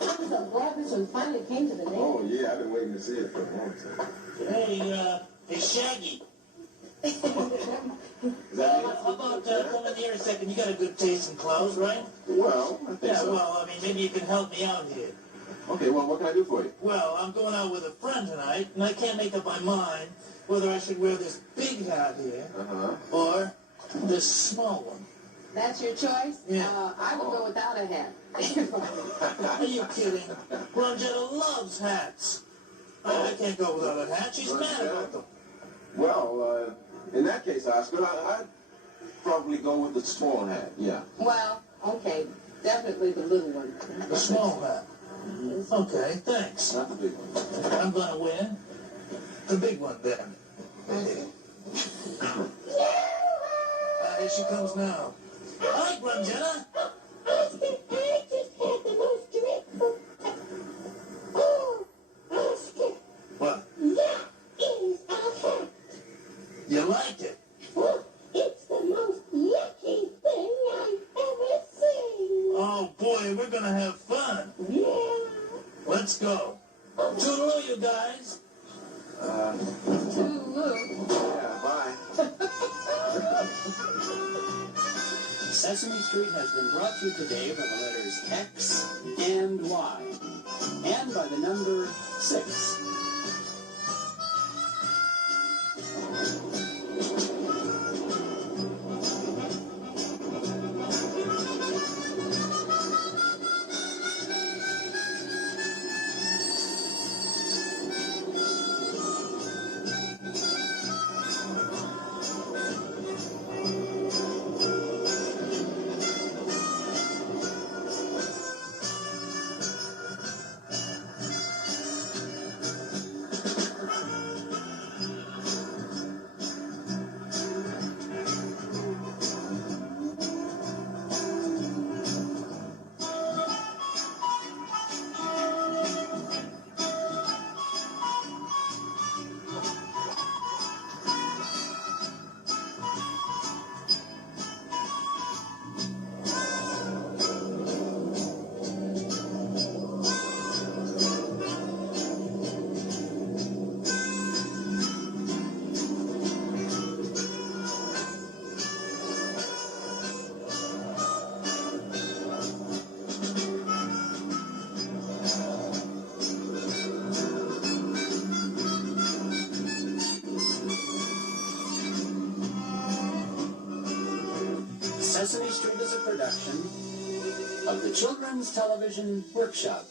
I'm so glad this one finally came to the neighborhood. Oh, yeah, I've been waiting to see it for a long time. Hey, Shaggy. Is that How about coming here a second? You got a good taste in clothes, right? Well, I think so. Well, I mean, maybe you can help me out here. Okay, well, what can I do for you? Well, I'm going out with a friend tonight, and I can't make up my mind whether I should wear this big hat here or this small one. That's your choice? Yeah. I would go without a hat. Are you kidding? Rangetta loves hats. I can't go without a hat. She's mad about them. Well, in that case, Oscar, I'd probably go with the small hat, yeah. Well, okay. Definitely the little one. The small hat. Okay, thanks. Not the big one. I'm going to win. The big one, then. Here she comes now. Hi, Rangetta. I just had the most dreadful... Oh, Oscar. What? That is a hat. You like it? Oh, it's the most lucky thing I've ever seen. Oh, boy, we're going to have fun. Yeah. Let's go. Toodaloo, you guys. Toodaloo. Yeah, bye. Sesame Street has been brought to you today by the letters X and Y, and by the number 6. Sesame Street is a production of the Children's Television Workshop.